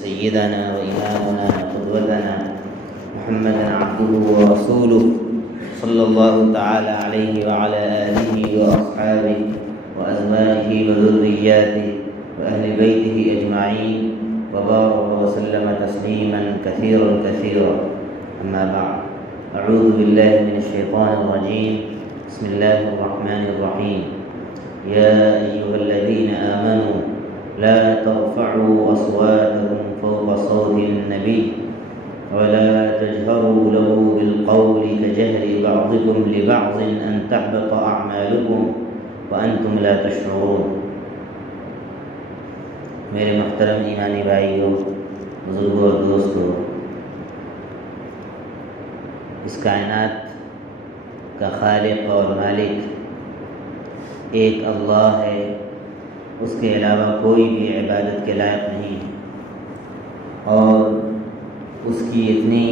سيدنا وإمامنا وقدوتنا محمدا عبده ورسوله صلى الله تعالى عليه وعلى آله وأصحابه وأزواجه وذرياته وأهل بيته أجمعين وبارك وسلم تسليما كثيرا كثيرا. أما بعد، أعوذ بالله من الشيطان الرجيم. بسم الله الرحمن الرحيم. يا أيها الذين آمنوا لا ترفعوا أصواتكم فوق صوت النبي ولا تجهروا له بالقول كجهر بعضكم لبعض أن تحبط أعمالكم وأنتم لا تشعرون. میرے محترم ایمانی بھائیوں، بزرگوں اور دوستوں، اس کائنات کا خالق اور مالک ایک اللہ ہے، اس کے علاوہ کوئی بھی عبادت کے لائق نہیں ہے، اور اس کی اتنی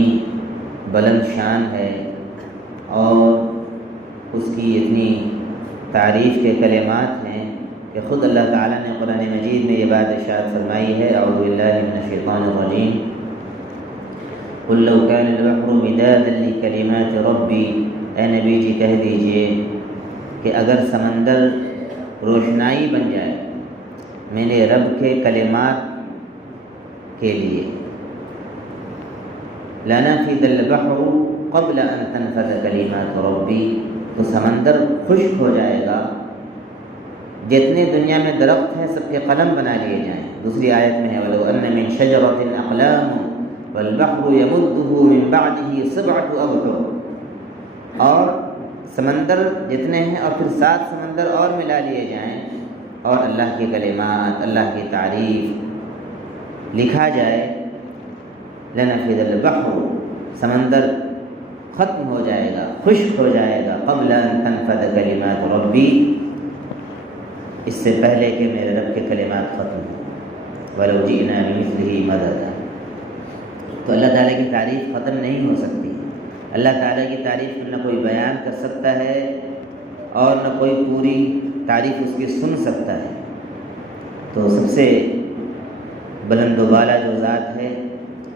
بلند شان ہے اور اس کی اتنی تعریف کے کلمات ہیں کہ خود اللہ تعالیٰ نے قرآن مجید میں یہ بات ارشاد فرمائی ہے: اعوذ باللہ من الشیطان الرجیم، قل لو كان البحر مدادا لكلمات ربی، اے نبی جی کہہ دیجئے کہ اگر سمندر روشنائی بن جائے میرے رب کے کلمات کے لیے، لنفد البحر قبل ان تنفد کلمات ربی، تو سمندر خشک ہو جائے گا، جتنے دنیا میں درخت ہیں سب کے قلم بنا لیے جائیں۔ دوسری آیت میں ہے وَلَوْ أَنَّ مِنْ شَجَرَةٍ أَقْلَامٌ وَالْبَحْرُ يَمُدُّهُ مِنْ بَعْدِهِ سَبْعَةُ أَبْحُرٍ، اور سمندر جتنے ہیں اور پھر 7 سمندر اور ملا لیے جائیں اور اللہ کے کلمات، اللہ کی تعریف لکھا جائے، لنفد البحر، سمندر ختم ہو جائے گا، خشک ہو جائے گا، قبل ان تنفد کلمات ربی، اس سے پہلے کہ میرے رب کے کلمات ختم ہوں، وَلَوْ جِئْنَا بِمِثْلِهِ مَدَدًا۔ تو اللہ تعالیٰ کی تعریف ختم نہیں ہو سکتی۔ اللہ تعالیٰ کی تعریف نہ کوئی بیان کر سکتا ہے اور نہ کوئی پوری تعریف اس کی سن سکتا ہے۔ تو سب سے بلند و بالا جو ذات ہے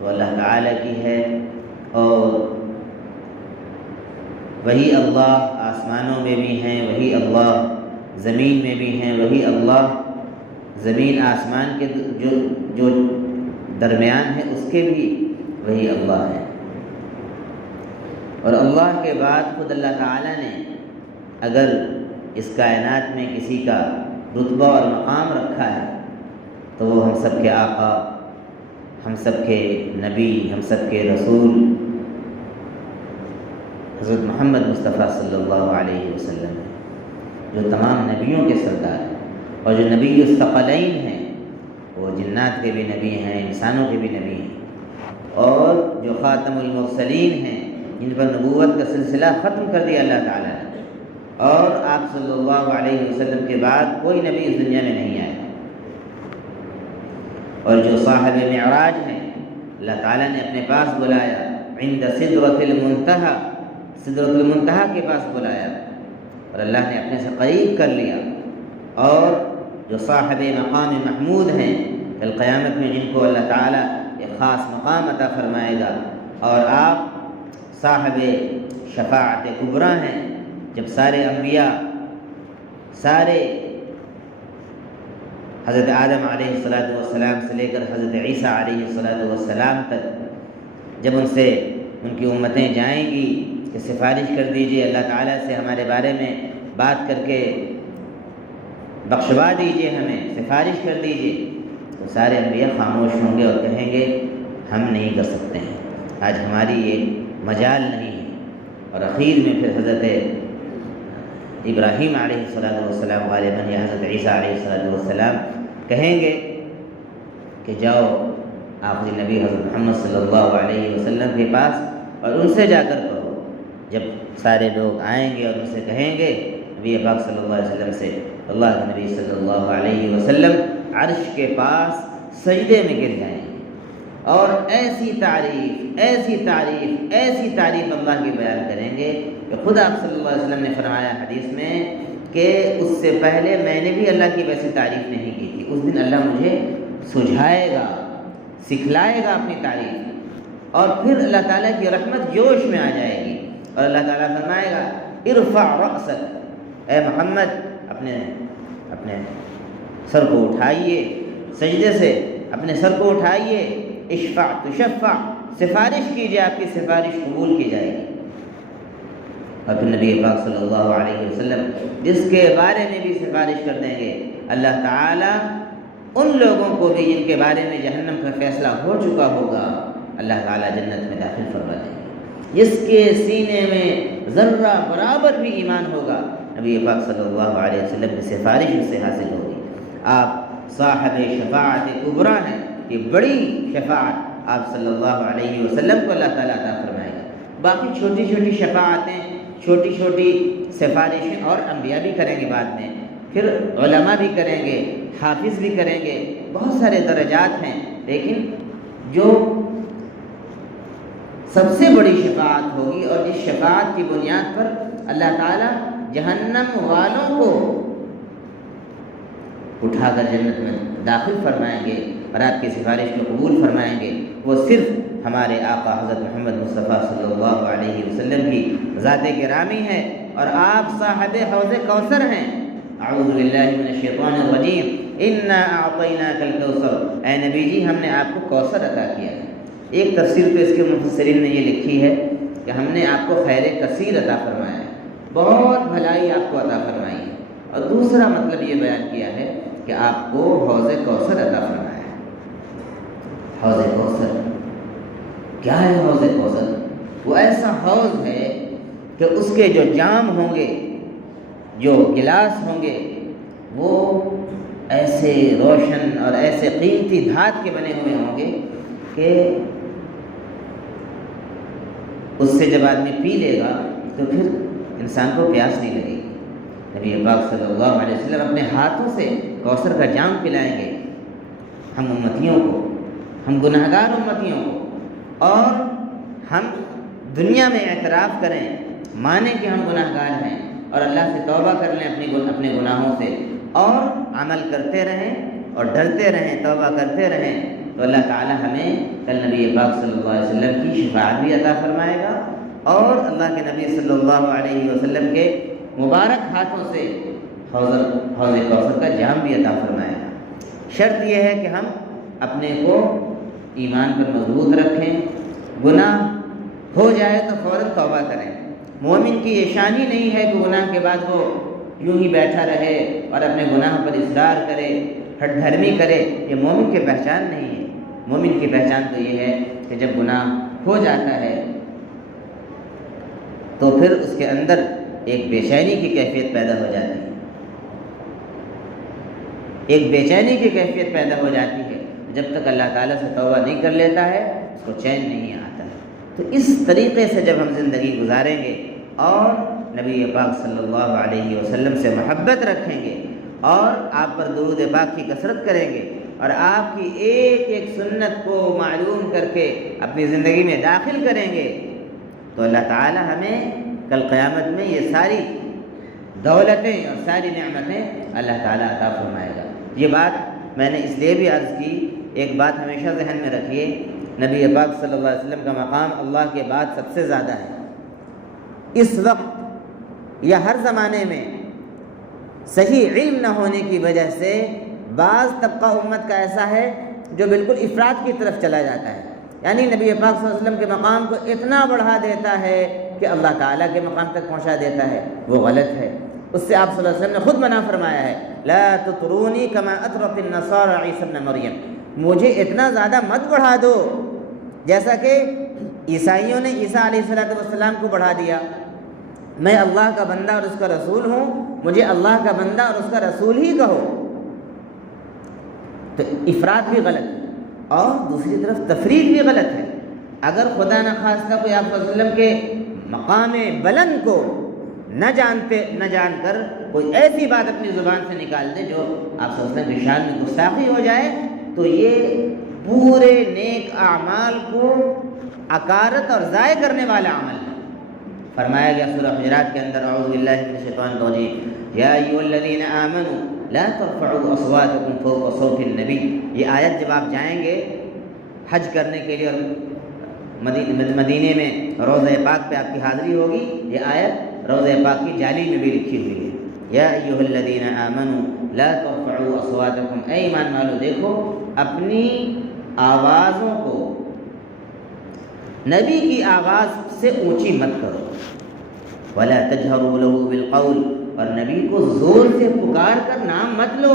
وہ اللہ تعالیٰ کی ہے، اور وہی اللہ آسمانوں میں بھی ہیں، وہی اللہ زمین میں بھی ہیں، وہی اللہ زمین آسمان کے جو درمیان ہے اس کے بھی وہی اللہ ہے۔ اور اللہ کے بعد خود اللہ تعالیٰ نے اگر اس کائنات میں کسی کا رتبہ اور مقام رکھا ہے تو وہ ہم سب کے آقا، ہم سب کے نبی، ہم سب کے رسول حضرت محمد مصطفیٰ صلی اللہ علیہ وسلم ہے، جو تمام نبیوں کے سردار ہیں، اور جو نبی الثقلین ہیں، وہ جنات کے بھی نبی ہیں، انسانوں کے بھی نبی ہیں، اور جو خاتم المرسلین ہیں، جن پر نبوت کا سلسلہ ختم کر دیا اللہ تعالیٰ نے، اور آپ صلی اللہ علیہ وسلم کے بعد کوئی نبی اس دنیا میں نہیں آیا، اور جو صاحب معراج ہیں، اللہ تعالیٰ نے اپنے پاس بلایا، عند سدرۃ المنتہی، سدرۃ المنتہی کے پاس بلایا، اور اللہ نے اپنے سے قریب کر لیا، اور جو صاحب مقام محمود ہیں کل قیامت میں، جن کو اللہ تعالیٰ ایک خاص مقام عطا فرمائے گا، اور آپ صاحب شفاعت کبریٰ ہیں، جب سارے انبیاء، سارے حضرت آدم علیہ السلام سے لے کر حضرت عیسیٰ علیہ السلام تک، جب ان سے ان کی امتیں جائیں گی کہ سفارش کر دیجئے اللہ تعالیٰ سے، ہمارے بارے میں بات کر کے بخشوا دیجئے، ہمیں سفارش کر دیجئے، تو سارے انبیاء خاموش ہوں گے اور کہیں گے ہم نہیں کر سکتے ہیں، آج ہماری یہ مجال نہیں ہے۔ اور اخیر میں پھر حضرت ابراہیم علیہ السلام غالباً یا حضرت عیسیٰ علیہ السلام کہیں گے کہ جاؤ آخری نبی حضرت محمد صلی اللہ علیہ وسلم کے پاس اور ان سے جا کر کہو۔ جب سارے لوگ آئیں گے اور ان سے کہیں گے، نبی پاک صلی اللہ علیہ وسلم سے، اللہ کے نبی صلی اللہ علیہ وسلم عرش کے پاس سجدے میں گر جائیں گے، اور ایسی تعریف اللہ کی بیان کریں گے کہ خود آپ صلی اللہ علیہ وسلم نے فرمایا حدیث میں کہ اس سے پہلے میں نے بھی اللہ کی ویسی تعریف نہیں کی تھی، اس دن اللہ مجھے سجھائے گا، سکھلائے گا اپنی تعریف، اور پھر اللہ تعالیٰ کی رحمت جوش میں آ جائے گی، اور اللہ تعالیٰ فرمائے گا ارفع رأسک، اے محمد اپنے سر کو اٹھائیے سجدے سے، اپنے سر کو اٹھائیے، اشفع تشفع، سفارش کیجیے، آپ کی سفارش قبول کی جائے گی۔ اور پھر نبی پاک صلی اللہ علیہ وسلم جس کے بارے میں بھی سفارش کر دیں گے، اللہ تعالیٰ ان لوگوں کو بھی جن کے بارے میں جہنم کا فیصلہ ہو چکا ہوگا، اللہ تعالیٰ جنت میں داخل فرما دیں گے۔ جس کے سینے میں ذرہ برابر بھی ایمان ہوگا، نبی پاک صلی اللہ علیہ وسلم کی سفارش اس سے حاصل ہوگی۔ آپ صاحب شفاعت کبریٰ ہیں، یہ بڑی شفاعت آپ صلی اللہ علیہ وسلم کو اللہ تعالیٰ عطا فرمائے گا۔ باقی چھوٹی چھوٹی شفاعتیں، چھوٹی چھوٹی سفارشیں اور انبیاء بھی کریں گے بعد میں، پھر علماء بھی کریں گے، حافظ بھی کریں گے، بہت سارے درجات ہیں، لیکن جو سب سے بڑی شفاعت ہوگی اور جس شفاعت کی بنیاد پر اللہ تعالیٰ جہنم والوں کو اٹھا کر جنت میں داخل فرمائیں گے اور آپ کی سفارش کو قبول فرمائیں گے، وہ صرف ہمارے آقا حضرت محمد مصطفیٰ صلی اللہ علیہ وسلم کی ذات گرامی ہے، اور آپ صاحب حوض کوثر ہیں۔ اعوذ باللہ من الشیطان الرجیم، انا اعطیناک الکوثر، اے نبی جی ہم نے آپ کو کوثر عطا کیا ہے۔ ایک تفسیر تو اس کے مفسرین نے یہ لکھی ہے کہ ہم نے آپ کو خیر کثیر عطا فرمایا ہے، بہت بھلائی آپ کو عطا فرمائی ہے، اور دوسرا مطلب یہ بیان کیا ہے کہ آپ کو حوض کوثر عطا فرمایا ہے۔ حوض کوثر کیا ہے؟ حوض کوثر وہ ایسا حوض ہے کہ اس کے جو جام ہوں گے، جو گلاس ہوں گے، وہ ایسے روشن اور ایسے قیمتی دھات کے بنے ہوئے ہوں گے کہ اس سے جب آدمی پی لے گا تو پھر انسان کو پیاس نہیں لگے گی۔ نبی پاک صلی اللہ علیہ وسلم اپنے ہاتھوں سے کوثر کا جام پلائیں گے ہم امتیوں کو، ہم گناہگار امتیوں کو، اور ہم دنیا میں اعتراف کریں، مانیں کہ ہم گناہگار ہیں اور اللہ سے توبہ کر لیں اپنے گناہوں سے، اور عمل کرتے رہیں اور ڈرتے رہیں، توبہ کرتے رہیں، تو اللہ تعالی ہمیں کل نبی پاک صلی اللہ علیہ وسلم کی شفاعت بھی عطا فرمائے گا، اور اللہ کے نبی صلی اللہ علیہ وسلم کے مبارک ہاتھوں سے حوض کوثر کا جام بھی عطا فرمائے گا۔ شرط یہ ہے کہ ہم اپنے کو ایمان پر مضبوط رکھیں، گناہ ہو جائے تو فوراً توبہ کریں۔ مومن کی یہ شان ہی نہیں ہے کہ گناہ کے بعد وہ یوں ہی بیٹھا رہے اور اپنے گناہ پر اصرار کرے، ہٹ دھرمی کرے، یہ مومن کی پہچان نہیں ہے۔ مومن کی پہچان تو یہ ہے کہ جب گناہ ہو جاتا ہے تو پھر اس کے اندر ایک بے چینی کی کیفیت پیدا ہو جاتی ہے، ایک بے چینی کی کیفیت پیدا ہو جاتی ہے، جب تک اللہ تعالیٰ سے توبہ نہیں کر لیتا ہے اس کو چین نہیں آتا ہے۔ تو اس طریقے سے جب ہم زندگی گزاریں گے اور نبی پاک صلی اللہ علیہ وسلم سے محبت رکھیں گے اور آپ پر درود پاک کی کثرت کریں گے اور آپ کی ایک ایک سنت کو معلوم کر کے اپنی زندگی میں داخل کریں گے، تو اللہ تعالیٰ ہمیں کل قیامت میں یہ ساری دولتیں اور ساری نعمتیں اللہ تعالیٰ عطا فرمائے گا۔ یہ بات میں نے اس لیے بھی عرض کی، ایک بات ہمیشہ ذہن میں رکھیے، نبی پاک صلی اللہ علیہ وسلم کا مقام اللہ کے بعد سب سے زیادہ ہے۔ اس وقت یا ہر زمانے میں صحیح علم نہ ہونے کی وجہ سے بعض طبقہ امت کا ایسا ہے جو بالکل افراط کی طرف چلا جاتا ہے، یعنی نبی پاک صلی اللہ علیہ وسلم کے مقام کو اتنا بڑھا دیتا ہے کہ اللہ تعالیٰ کے مقام تک پہنچا دیتا ہے، وہ غلط ہے۔ اس سے آپ صلی اللہ علیہ وسلم نے خود منع فرمایا ہے، لا تطرونی کما اطرت النصارى عیسی ابن مریم، مجھے اتنا زیادہ مت بڑھا دو جیسا کہ عیسائیوں نے عیسیٰ علیہ السلام کو بڑھا دیا۔ میں اللہ کا بندہ اور اس کا رسول ہوں، مجھے اللہ کا بندہ اور اس کا رسول ہی کہو۔ تو افراد بھی غلط ہے اور دوسری طرف تفرید بھی غلط ہے۔ اگر خدا نخواستہ کوئی آپ صلی اللہ علیہ وسلم کے مقام بلند کو نہ جان کر کوئی ایسی بات اپنی زبان سے نکال دے جو آپ صلی اللہ علیہ وسلم کی شان میں گستاخی ہو جائے، تو یہ پورے نیک اعمال کو اکارت اور ضائع کرنے والا عمل ہے۔ فرمایا گیا سورہ حجرات کے اندر، اعوذ باللہ من الشیطان الرجیم، یا ایھا الذین آمنوا لا ترفعوا اصواتکم فوق صوت النبی، یہ آیت جب آپ جائیں گے حج کرنے کے لیے اور مدینے میں روضہ پاک پہ آپ کی حاضری ہوگی، یہ آیت روضہ پاک کی جالی میں بھی لکھی ہوئی ہے۔ یا ایھا الذین آمنوا لا ترفعوا اصواتکم، اے ایمان والو دیکھو اپنی آوازوں کو نبی کی آواز سے اونچی مت کرو، ولا تجہروا لہ بالقول، اور نبی کو زور سے پکار کر نام مت لو،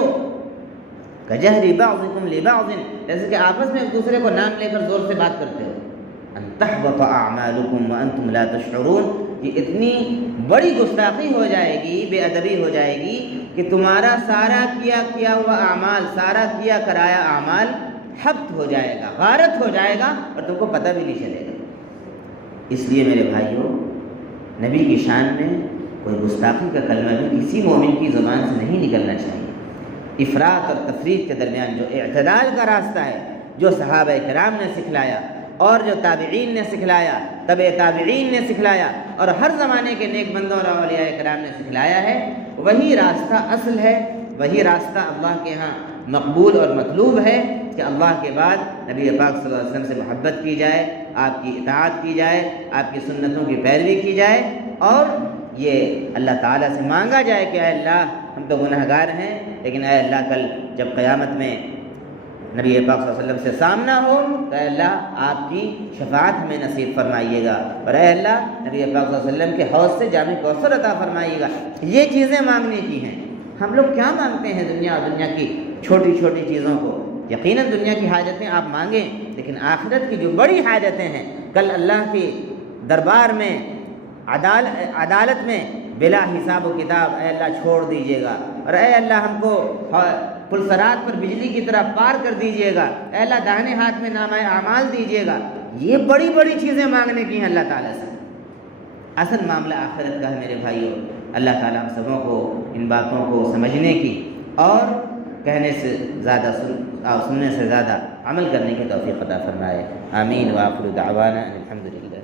کجہر بعضکم لبعض، جیسے کہ آپس میں ایک دوسرے کو نام لے کر زور سے بات کرتے ہو، ان تحبط اعمالکم وانتم لا تشعرون، یہ اتنی بڑی گستاخی ہو جائے گی، بے ادبی ہو جائے گی کہ تمہارا سارا کیا ہوا اعمال، سارا کیا کرایا اعمال حبط ہو جائے گا، غارت ہو جائے گا اور تم کو پتہ بھی نہیں چلے گا۔ اس لیے میرے بھائیوں، نبی کی شان میں کوئی گستاخی کا کلمہ بھی کسی مومن کی زبان سے نہیں نکلنا چاہیے۔ افراط اور تفریط کے درمیان جو اعتدال کا راستہ ہے، جو صحابہ کرام نے سکھلایا اور جو تابعین نے سکھلایا، تبع تابعین نے سکھلایا اور ہر زمانے کے نیک بندوں اور اولیاء کرام نے سکھلایا ہے، وہی راستہ اصل ہے، وہی راستہ اللہ کے ہاں مقبول اور مطلوب ہے کہ اللہ کے بعد نبی پاک صلی اللہ علیہ وسلم سے محبت کی جائے، آپ کی اطاعت کی جائے، آپ کی سنتوں کی پیروی کی جائے، اور یہ اللہ تعالیٰ سے مانگا جائے کہ اے اللہ ہم تو گنہگار ہیں، لیکن اے اللہ کل جب قیامت میں نبی پاک صلی اللہ علیہ وسلم سے سامنا ہو تو اے اللہ آپ کی شفاعت ہمیں نصیب فرمائیے گا، اور اے اللہ نبی پاک صلی اللہ علیہ وسلم کے حوض سے جام کوثر عطا فرمائیے گا۔ یہ چیزیں مانگنے کی ہیں۔ ہم لوگ کیا مانگتے ہیں دنیا اور دنیا کی چھوٹی چھوٹی چیزوں کو؟ یقیناً دنیا کی حاجتیں آپ مانگیں، لیکن آخرت کی جو بڑی حاجتیں ہیں، کل اللہ کی دربار میں عدالت میں بلا حساب و کتاب اے اللہ چھوڑ دیجیے گا، اور اے اللہ ہم کو پلسرات پر بجلی کی طرح پار کر دیجیے گا، اے اللہ داہنے ہاتھ میں نامہ اعمال دیجیے گا۔ یہ بڑی بڑی چیزیں مانگنے کی ہیں اللہ تعالیٰ سے۔ اصل معاملہ آخرت کا ہے میرے بھائیوں۔ اللہ تعالیٰ ہم سبوں کو ان باتوں کو سمجھنے کی اور کہنے سے زیادہ سننے سے زیادہ عمل کرنے کی توفیق عطا فرمائے۔ آمین۔ وآخر دعوانا الحمد للہ۔